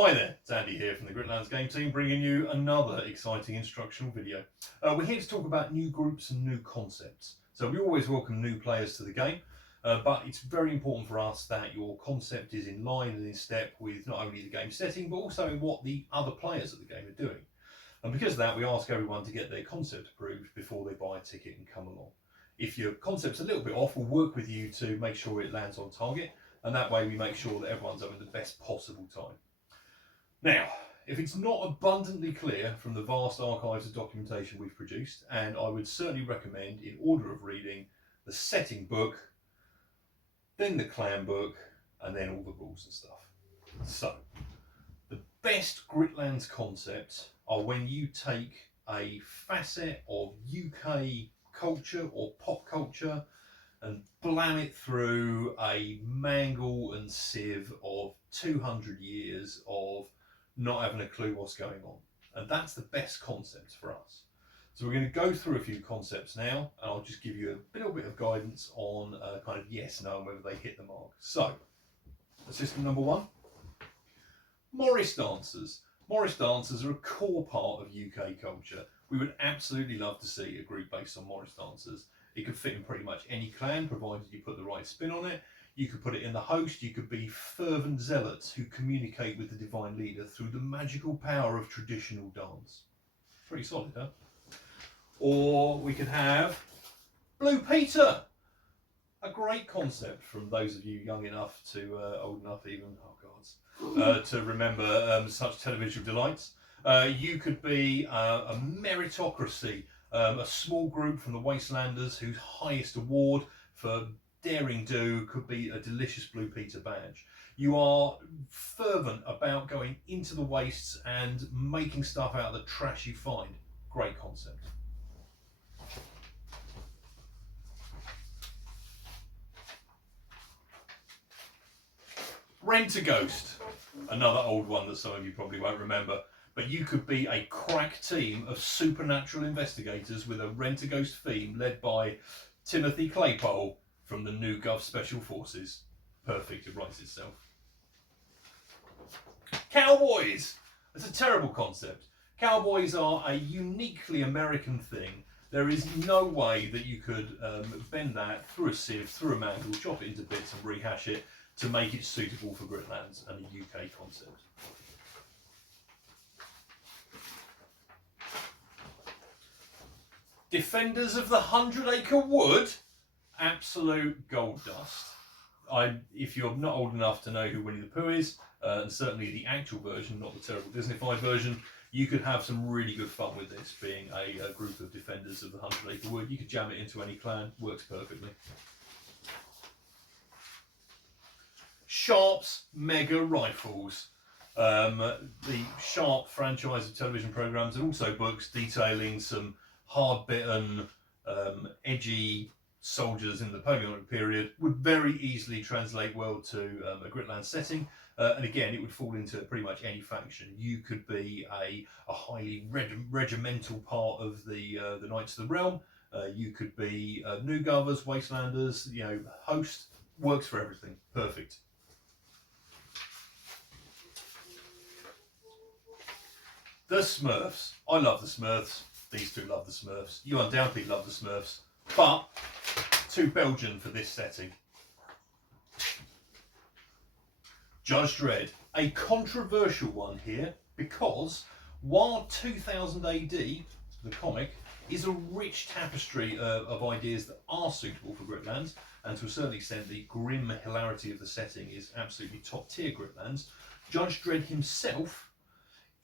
Hi there, it's Andy here from the Gritlands game team, bringing you another exciting instructional video. We're here to talk about new groups and new concepts. So we always welcome new players to the game, but it's very important for us that your concept is in line and in step with not only the game setting, but also what the other players of the game are doing. And because of that, we ask everyone to get their concept approved before they buy a ticket and come along. If your concept's a little bit off, we'll work with you to make sure it lands on target, and that way we make sure that everyone's having the best possible time. Now, if it's not abundantly clear from the vast archives of documentation we've produced, and I would certainly recommend, in order of reading, the setting book, then the clan book, and then all the rules and stuff. So, the best Gritlands concepts are when you take a facet of UK culture or pop culture and blam it through a mangle and sieve of 200 years of not having a clue what's going on. And that's the best concept for us. So we're going to go through a few concepts now, and I'll just give you a little bit of guidance on kind of yes, no, and whether they hit the mark. So, system number one, Morris dancers. Morris dancers are a core part of UK culture. We would absolutely love to see a group based on Morris dancers. It could fit in pretty much any clan, provided you put the right spin on it. You could put it in the host. You could be fervent zealots who communicate with the divine leader through the magical power of traditional dance. Pretty solid, huh? Or we could have Blue Peter. A great concept from those of you young enough to, old enough even, oh gods, to remember such television delights. You could be a meritocracy, a small group from the Wastelanders whose highest award for daring do could be a delicious Blue Peter badge. You are fervent about going into the wastes and making stuff out of the trash you find. Great concept. Rent-A-Ghost, another old one that some of you probably won't remember, but you could be a crack team of supernatural investigators with a Rent-A-Ghost theme led by Timothy Claypole from the new Gov Special Forces. Perfect, it writes itself. Cowboys! It's a terrible concept. Cowboys are a uniquely American thing. There is no way that you could bend that through a sieve, through a mangle, chop it into bits and rehash it to make it suitable for Gritlands and a UK concept. Defenders of the 100-Acre Wood? Absolute gold dust. If you're not old enough to know who Winnie the Pooh is, and certainly the actual version, not the terrible Disneyfied version, you could have some really good fun with this, being a group of defenders of the 100-Acre Wood. You could jam it into any clan, works perfectly. Sharp's Mega Rifles. The Sharp franchise of television programmes and also books detailing some hard-bitten, edgy soldiers in the Napoleonic period would very easily translate well to a Gritland setting, and again it would fall into pretty much any faction. You could be a highly regimental part of the Knights of the Realm. You could be New Govers, Wastelanders, you know, host. Works for everything. Perfect. The Smurfs. I love the Smurfs. These two love the Smurfs. You undoubtedly love the Smurfs, but too Belgian for this setting. Judge Dredd, a controversial one here, because while 2000 AD, the comic, is a rich tapestry of ideas that are suitable for Gritlands, and to a certain extent the grim hilarity of the setting is absolutely top tier Gritlands, Judge Dredd himself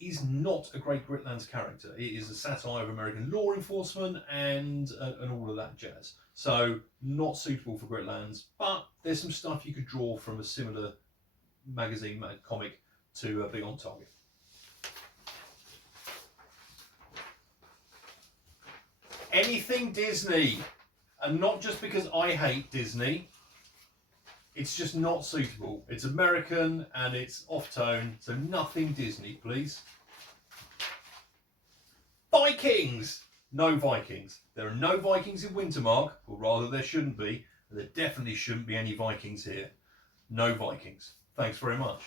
is not a great Gritlands character. It is a satire of American law enforcement and all of that jazz. So not suitable for Gritlands, but there's some stuff you could draw from a similar magazine comic to be on target. Anything Disney, and not just because I hate Disney, it's just not suitable. It's American and it's off-tone, so nothing Disney, please. Vikings! No Vikings. There are no Vikings in Wintermark, or rather there shouldn't be, and there definitely shouldn't be any Vikings here. No Vikings. Thanks very much.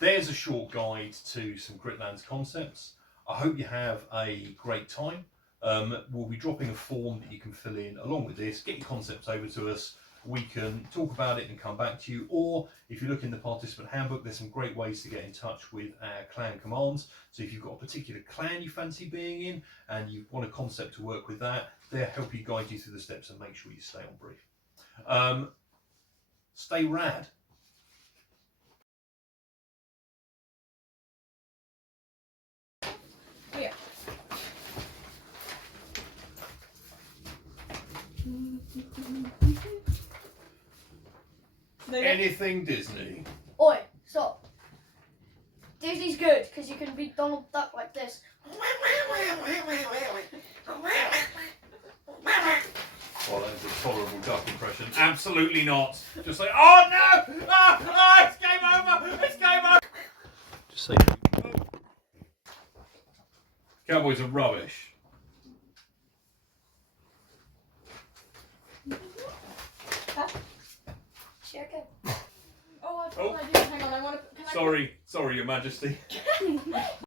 there's a short guide to some Gritlands concepts. I hope you have a great time. We'll be dropping a form that you can fill in along with this. Get your concepts over to us. We can talk about it and come back to you. Or if you look in the participant handbook, there's some great ways to get in touch with our clan commands. So if you've got a particular clan you fancy being in and you want a concept to work with that, they'll help you guide you through the steps and make sure you stay on brief. Stay rad. Oh yeah. Anything Disney. Oi, stop. Disney's good because you can be Donald Duck like this. Well, that is a tolerable duck impression. Absolutely not. Just say, oh no! It's game over! It's game over! Just say, Cowboys are rubbish. Sure can. Oh, I forgot I did. Hang on, I want to. Sorry, Your Majesty.